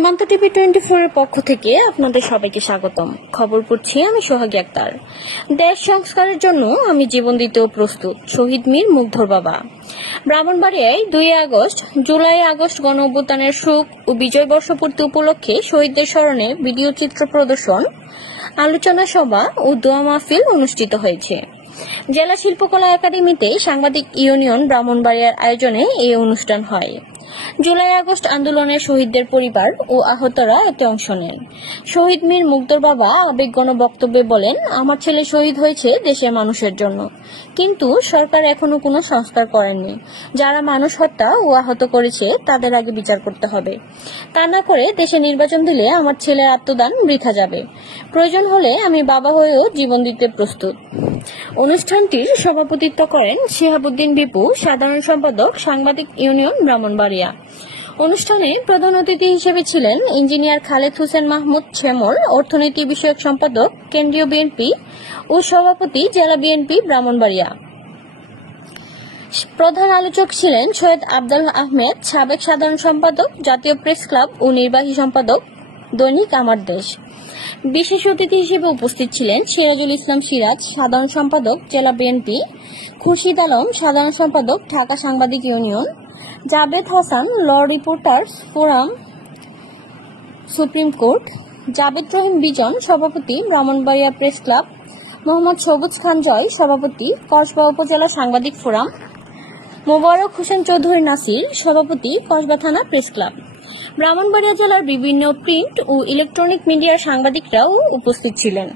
সীমান্ত টিভি 24 এর পক্ষ থেকে আপনাদের সবাইকে স্বাগতম। খবর পড়ছি আমি সোহাগী আক্তার। দেশ সংস্কারের জন্য আমি জীবন দিতেও প্রস্তুত, শহীদ মীর মুগ্ধর বাবা। ব্রাহ্মণবাড়িয়ায় 2 আগস্ট গণ অভ্যুত্থানের সুখ ও বিজয় বর্ষপূর্তি উপলক্ষে শহীদদের স্মরণে ভিডিও চিত্র প্রদর্শন, আলোচনা সভা ও দোয়া মাহফিল অনুষ্ঠিত হয়েছে। জেলা শিল্পকলা একাডেমিতে সাংবাদিক ইউনিয়ন ব্রাহ্মণবাড়িয়ার আয়োজনে এই অনুষ্ঠান হয়। আগস্ট আন্দোলনের শহীদদের পরিবার ও আহতরা এতে অংশ নেন। শহীদ মীর মুগ্ধর বাবা আবেগঘন বক্তব্যে বলেন, আমার ছেলে শহীদ হয়েছে দেশের মানুষের জন্য, কিন্তু সরকার এখনো কোনো সংস্কার করেননি। যারা মানুষ হত্যা ও আহত করেছে তাদের আগে বিচার করতে হবে। তা না করে দেশে নির্বাচন দিলে আমার ছেলের আত্মদান বৃথা যাবে। প্রয়োজন হলে আমি বাবা হয়েও জীবন দিতে প্রস্তুত। অনুষ্ঠানটির সভাপতিত্ব করেন শিহাবুদ্দিন বিপু, সাধারণ সম্পাদক সাংবাদিক ইউনিয়ন ব্রাহ্মণবাড়িয়া। অনুষ্ঠানে প্রধান অতিথি হিসেবে ছিলেন ইঞ্জিনিয়ার খালেদ হোসেন মাহমুদ ছেমর, অর্থনীতি বিষয়ক সম্পাদক কেন্দ্রীয় বিএনপি ও সভাপতি জেলা বিএনপি ব্রাহ্মণবাড়িয়া। প্রধান আলোচক ছিলেন সৈয়দ আবদুল আহমেদ, সাবেক সাধারণ সম্পাদক জাতীয় প্রেস ক্লাব ও নির্বাহী সম্পাদক দৈনিক আমার দেশ। বিশেষ অতিথি হিসেবে উপস্থিত ছিলেন সিরাজুল ইসলাম সিরাজ, সাধারণ সম্পাদক জেলা বিএনপি, খুরশিদ আলম, সাধারণ সম্পাদক ঢাকা সাংবাদিক union, Jabed Hasan, law reporters forum supreme court, Jabed Rahim Bijon, সভাপতি ব্রাহ্মণবাড়িয়া প্রেস ক্লাব, মোহাম্মদ সবুজ খান জয়, সভাপতি কসবা উপজেলা সাংবাদিক ফোরাম, মোবারক হোসেন চৌধুরী নাসির, সভাপতি কসবা থানা প্রেস ক্লাব। ব্রাহ্মণবাড়িয়া জেলার বিভিন্ন প্রিন্ট ও ইলেকট্রনিক মিডিয়ার সাংবাদিকরাও উপস্থিত ছিলেন।